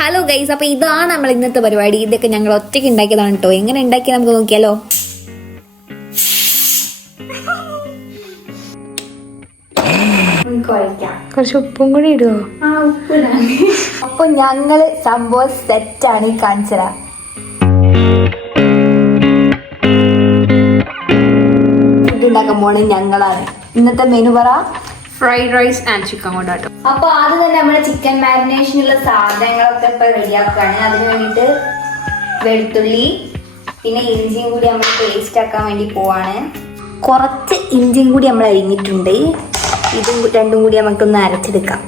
Hello guys അപ്പൊ ഇതാണ് നമ്മൾ ഇന്നത്തെ പരിപാടി. ഇതൊക്കെ ഞങ്ങൾ ഒറ്റയ്ക്ക് ഉണ്ടാക്കിയതാണ് കേട്ടോ എങ്ങനെ ഉണ്ടാക്കി നമുക്ക് നോക്കിയാലോ? കുറച്ച് ഉപ്പും കൂടി ഇടുവോ അപ്പൊ ഞങ്ങൾ സംഭവം സെറ്റാണ് ഈ കാണിച്ചത് ഫുഡ് ഉണ്ടാക്കാൻ പോണത് ഞങ്ങളാണ്. ഇന്നത്തെ മെനു പറ. ഫ്രൈഡ് റൈസ് ആൻഡ് ചിക്കൻ കൊണ്ടാട്ടോ അപ്പൊ ആദ്യം തന്നെ നമ്മുടെ ചിക്കൻ മാരിനേഷനുള്ള സാധനങ്ങളൊക്കെ ഇപ്പൊ റെഡിയാക്കുകയാണ് അതിന് വേണ്ടിയിട്ട് വെളുത്തുള്ളി പിന്നെ ഇഞ്ചിയും കൂടി നമ്മൾ പേസ്റ്റ് ആക്കാൻ വേണ്ടി പോവാണ്. കുറച്ച് ഇഞ്ചിയും കൂടി നമ്മൾ അരിഞ്ഞിട്ടുണ്ട്. ഇതും രണ്ടും കൂടി നമുക്കൊന്ന് അരച്ചെടുക്കാം.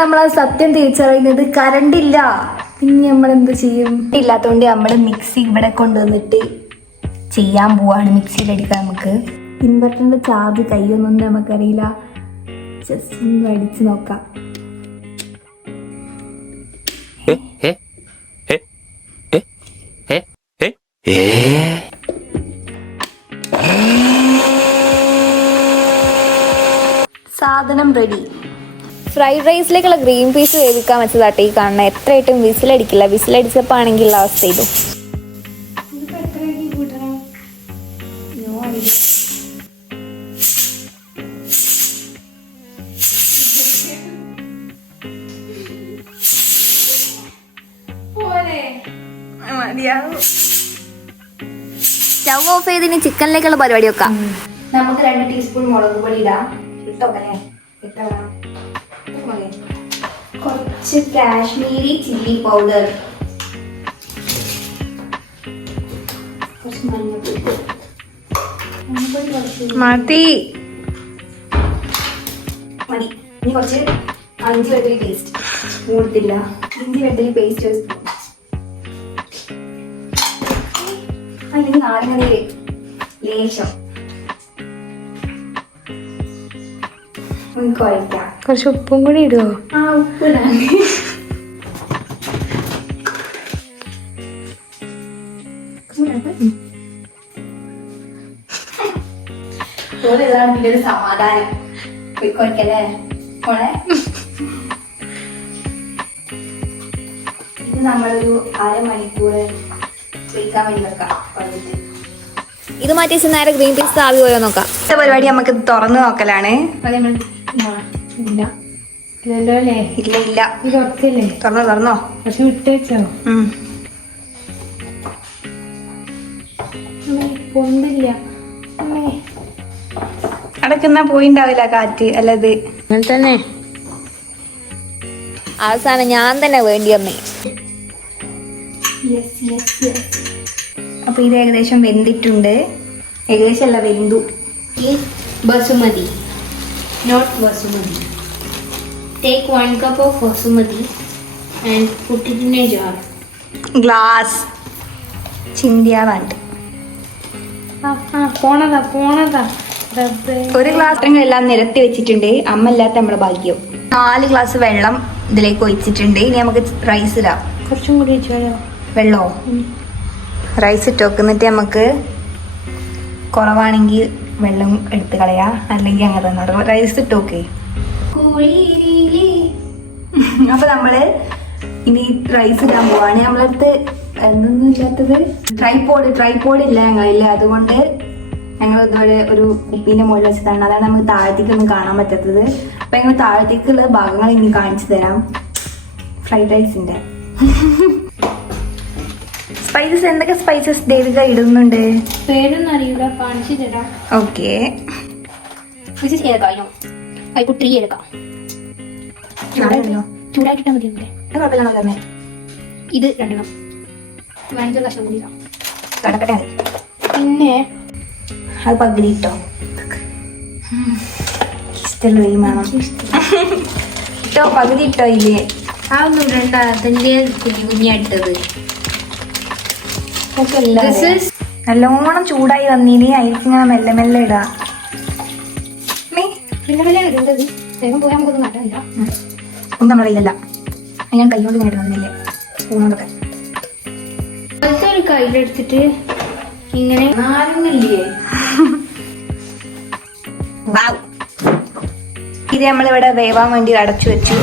നമ്മൾ ആ സത്യം തിരിച്ചറിയുന്നത് കറണ്ട് ഇല്ല. പിന്നെ നമ്മൾ എന്ത് ചെയ്യും? ഇല്ലാത്തതുകൊണ്ട് നമ്മൾ മിക്സി ഇവിടെ കൊണ്ടുവന്നിട്ട് ചെയ്യാൻ പോവാണ്. മിക്സിയിലെടുക്കാൻ നമുക്ക്. ഇൻവെർട്ടറിന്റെ ചാർജ് കയ്യൊന്നും നമുക്കറിയില്ല. ജസ്റ്റ് ഒന്ന് അടിച്ച് നോക്കാം. സാധനം റെഡി ഫ്രൈഡ് റൈസിലേക്കുള്ള ഗ്രീൻ പീസ് വേവിക്കാൻ വെച്ചതാട്ടെ ഈ കാണുന്ന. എത്രയായിട്ടും വിസിലടിക്കില്ല. വിസിലടിച്ചപ്പോൾ ആണെങ്കിൽ അവസ്ഥ ചെയ്തു സ്റ്റവ് ഓഫ് ചെയ്തിന് ചിക്കനിലേക്കുള്ള പരിപാടി വെക്കാം നമുക്ക് രണ്ട് ടീസ്പൂൺ മുളക് പൊടി ഇടാം. ഇട്ടോക്കല്ലേ ഇട്ടോ. കുറച്ച് കാശ്മീരി ചില്ലി പൗഡർ. മതി. മതി. ഇനി കുറച്ച് ഇഞ്ചി വെളുത്തുള്ളി പേസ്റ്റ് കൊടുത്തില്ല ഇഞ്ചി വെളുത്തുള്ളി പേസ്റ്റ് അല്ലെങ്കിൽ നാരങ്ങ ലേശം ഒന്ന് കുഴക്കാം കുറച്ച് ഉപ്പും കൂടി ഇടുവോ? ആ ഉപ്പിടാൻ ഒരു സമാധാനം. പോയിക്കോയ്ക്കല്ലേ മോളെ? ഇത് നമ്മളൊരു അരമണിക്കൂർ വെക്കാൻ വേണ്ടി വെക്കാം വന്നിട്ട് ഇത് മാറ്റി നേരെ ഗ്രീൻ പീസ് ആവി പോയോ നോക്കാം. പരിപാടി നമുക്ക് തുറന്നു നോക്കലാണ്. ഇല്ല. ഇല്ലല്ലോ അല്ലേ? ഇല്ല തുറന്നോ തുറന്നോ? പക്ഷെ പൊന്തില്ല. അടക്കുന്ന പോയിണ്ടാവില്ല കാറ്റ് അല്ലത്. അങ്ങനെ തന്നെ. അവസാനം ഞാൻ തന്നെ വേണ്ടി വന്നേ. അപ്പൊ ഇത് ഏകദേശം വെന്തിട്ടുണ്ട്. ഏകദേശം അല്ല വെന്തു basmati. Not basmati. Take one cup of basmati and put jar glass ചിന്തിയാവാണ്ട്. പോണതാ പോണതാ. ഒരു ഗ്ലാസ് എല്ലാം നിരത്തി വെച്ചിട്ടുണ്ട്. അമ്മ ഇല്ലാത്ത നമ്മുടെ ഭാഗ്യം. നാല് ഗ്ലാസ് വെള്ളം ഇതിലേക്ക് ഒഴിച്ചിട്ടുണ്ട്. ഇനി നമുക്ക് റൈസ് ഇടാം. കുറച്ചും കൂടി വെച്ചോളോ വെള്ളമോ റൈസ് ഇട്ട് വെക്കുന്നിട്ട് നമുക്ക് കുറവാണെങ്കിൽ വെള്ളം എടുത്ത് കളയാ. അല്ലെങ്കിൽ അങ്ങനെ തന്നെ. റൈസ് ഇട്ട് നോക്കേ അപ്പൊ നമ്മൾ ഇനി റൈസ് ഇടാൻ പോവാണ്. നമ്മളടുത്ത് എന്തൊന്നും ഇല്ലാത്തത്? ട്രൈപോഡ് ട്രൈപോഡ് ഇല്ല ഞങ്ങളില്ല അതുകൊണ്ട് ഞങ്ങൾ ഇതുവരെ ഒരു കുപ്പീന്റെ മുകളിൽ വെച്ചതാണ്. അതാണ് നമുക്ക് താഴത്തേക്കൊന്നും കാണാൻ പറ്റാത്തത്. അപ്പൊ ഞങ്ങൾ താഴത്തേക്കുള്ള ഭാഗങ്ങൾ ഇനി കാണിച്ചു തരാം. ഫ്രൈഡ് റൈസിന്റെ സ്പൈസസ് എന്തൊക്കെ സ്പൈസസ് ദേവിക ഇടുന്നുണ്ട്? പേരൊന്നും അറിയില്ല കാണിച്ചു തരാം ഓക്കെ മതി കുഴപ്പമില്ല ഇത് രണ്ടെണ്ണം. വേണമെങ്കിൽ ഒരു കഷ്ണം കൂടി ഇടാം. കടക്കട്ടെ. പിന്നെ അത് പകുതി ഇട്ടോ. ഇഷ്ടമുള്ള വേണം ഇട്ടോ പകുതി ഇട്ടോ ഇല്ലേ? ആ ഒന്നും രണ്ടാ തന്നെ കുഞ്ഞു കുഞ്ഞായിട്ടത് നല്ലോണം ചൂടായി വന്നീനി അതിലേക്ക് ഇങ്ങനെ മെല്ലെ മെല്ലെ ഇടാ. ഒന്നും അറിയില്ല ഞാൻ കൈകൊണ്ട് ഇങ്ങനെ ഇടുന്നില്ലേ സ്പൂണോണ്ടൊക്കെ അതുപോലത്തെ ഒരു കയ്യിലെടുത്തിട്ട് ഇങ്ങനെ ഇത് നമ്മളിവിടെ വേവാൻ വേണ്ടി അടച്ചു വെച്ചു.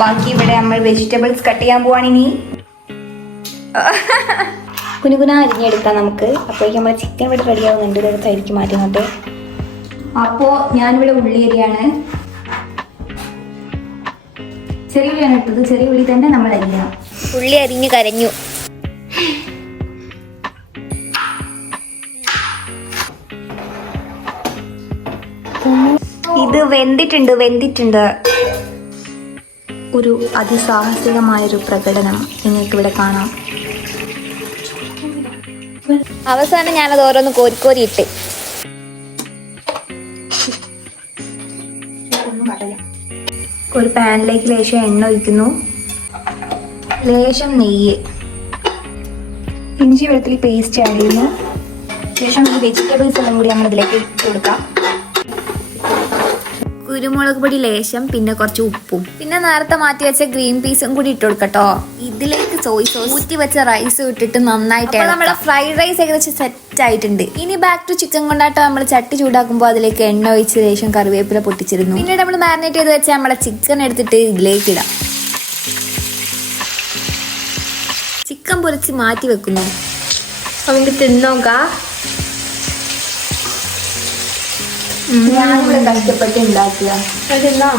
ബാക്കി ഇവിടെ നമ്മൾ വെജിറ്റബിൾസ് കട്ട് ചെയ്യാൻ പോവാണ് ഇനി. കുനുകുന അരിഞ്ഞെടുക്കാം നമുക്ക്. അപ്പോഴേക്കും നമ്മുടെ ചിക്കൻ ഇവിടെ റെഡി ആവുന്നുണ്ട്. ഇതെടുത്തായിരിക്കും മാറ്റുന്നത് അപ്പോൾ ഞാനിവിടെ ഉള്ളി അരിയാണ്. ചെറിയ ഉള്ളിയാണ് ഇട്ടത്. ചെറിയ ഉള്ളി തന്നെ നമ്മൾ അരിയണം. ഉള്ളി അരിഞ്ഞ് കരഞ്ഞു. ഇത് വെന്തിട്ടുണ്ട് വെന്തിട്ടുണ്ട്. ഒരു അതിസാഹസികമായൊരു പ്രകടനം നിങ്ങൾക്ക് ഇവിടെ കാണാം. അവസാനം ഞാനത് ഓരോന്ന് കോരിക്കോരി ഇട്ട്. ഒരു പാനിലേക്ക് ലേശം എണ്ണ ഒഴിക്കുന്നു. ലേശം നെയ്യ്. ഇഞ്ചി വെളുത്തുള്ളി പേസ്റ്റ് ആഡ് ചെയ്യുന്നു. ശേഷം വെജിറ്റബിൾസ് എല്ലാം കൂടി നമ്മൾ ഇതിലേക്ക് ഇട്ട് കൊടുക്കാം. കുരുമുളക് പൊടി ലേശം പിന്നെ കുറച്ച് ഉപ്പും. പിന്നെ നേരത്തെ മാറ്റി വെച്ച ഗ്രീൻ പീസും കൂടി ഇട്ട് കൊടുക്കട്ടോ. ഇതിലേക്ക് സോയ് സോസ് ഊറ്റി വെച്ച റൈസ് ഇട്ടിട്ട് നന്നായിട്ട് നമ്മുടെ ഫ്രൈഡ് റൈസ് ഏകദേശം സെറ്റ് ആയിട്ടുണ്ട്. ഇനി ബാക്ക് ടു ചിക്കൻ കൊണ്ടാട്ടോ നമ്മൾ ചട്ടി ചൂടാക്കുമ്പോൾ അതിലേക്ക് എണ്ണ ഒഴിച്ച് ലേശം കറിവേപ്പില പൊട്ടിച്ചിരുന്നു. പിന്നീട് നമ്മൾ മാരിനേറ്റ് ചെയ്ത് വെച്ച നമ്മളെ ചിക്കൻ എടുത്തിട്ട് ഇതിലേക്ക് ഇടാം. ചിക്കൻ പൊരിച്ച് മാറ്റി വെക്കുന്നു. നമുക്ക് തിന്നോക്കാ ഞാനിവിടെ കഷ്ടപ്പെട്ട് ഉണ്ടാക്കുക തിന്നോ?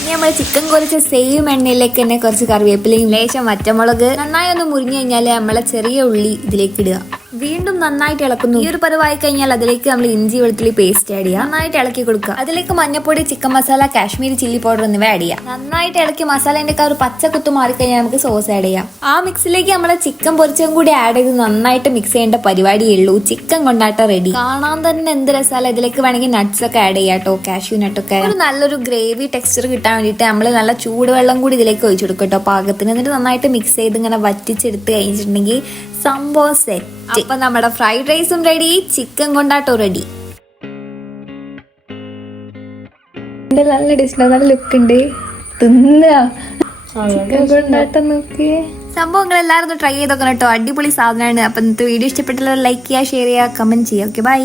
ഇനി നമ്മൾ ചിക്കൻ കുറച്ച് സെയിം എണ്ണയിലേക്ക് തന്നെ കുറച്ച് കറിവേപ്പിലയും ലേശം മറ്റമുളക് നന്നായി ഒന്ന് മുരിഞ്ഞു കഴിഞ്ഞാൽ നമ്മളെ ചെറിയ ഉള്ളി ഇതിലേക്ക് ഇടുക. വീണ്ടും നന്നായിട്ട് ഇളക്കുന്നു. ഈ ഒരു പരുവായി കഴിഞ്ഞാൽ അതിലേക്ക് നമ്മൾ ഇഞ്ചി വെളുത്തുള്ളി പേസ്റ്റ് ആഡ് ചെയ്യുക നന്നായിട്ട് ഇളക്കി കൊടുക്കുക. അതിലേക്ക് മഞ്ഞപ്പൊടി chicken masala Kashmiri chilli powder എന്നിവ ആഡ് ചെയ്യാം. നന്നായിട്ട് ഇളക്കി മസാലേന്റെ ഒക്കെ ഒരു പച്ച കുത്തു മാറിക്കഴിഞ്ഞാൽ നമുക്ക് സോസ് ആഡ് ചെയ്യാം. ആ മിക്സിലേക്ക് നമ്മളെ ചിക്കൻ പൊരിച്ചതും കൂടി ആഡ് ചെയ്ത് നന്നായിട്ട് മിക്സ് ചെയ്യേണ്ട പരിപാടിയേ ഉള്ളൂ. ചിക്കൻ കൊണ്ടാട്ട റെഡി കാണാൻ തന്നെ എന്ത് രസമല്ല ഇതിലേക്ക് വേണമെങ്കിൽ നട്ട്സ് ഒക്കെ ആഡ് ചെയ്യാം കേട്ടോ കാഷ്യൂ നട്ടൊക്കെ ഒരു നല്ലൊരു ഗ്രേവി ടെക്സ്ചർ കിട്ടാൻ വേണ്ടിയിട്ട് നമ്മൾ നല്ല ചൂടുവെള്ളം കൂടി ഇതിലേക്ക് ഒഴിച്ചു കൊടുക്കും കേട്ടോ പാകത്തിന്. എന്നിട്ട് നന്നായിട്ട് മിക്സ് ചെയ്ത് ഇങ്ങനെ വറ്റിച്ചെടുത്ത് കഴിഞ്ഞിട്ടുണ്ടെങ്കിൽ സംഭവം സെറ്റ് അപ്പൊ നമ്മുടെ ഫ്രൈഡ് റൈസും റെഡി ചിക്കൻ കൊണ്ടാട്ടോ റെഡി നല്ല ഡിഷ് നല്ല ലുക്ക് ഉണ്ട് തിന്നുക ചിക്കൻ കൊണ്ടാട്ടം നോക്കിയേ സംഭവങ്ങൾ എല്ലാവരും ട്രൈ ചെയ്തൊക്കെ കേട്ടോ. അടിപൊളി സാധനമാണ്. അപ്പൊ ഇന്നത്തെ വീഡിയോ ഇഷ്ടപ്പെട്ടുള്ള ലൈക്ക് ചെയ്യുക ഷെയർ ചെയ്യുക കമന്റ് ചെയ്യുക. Okay bye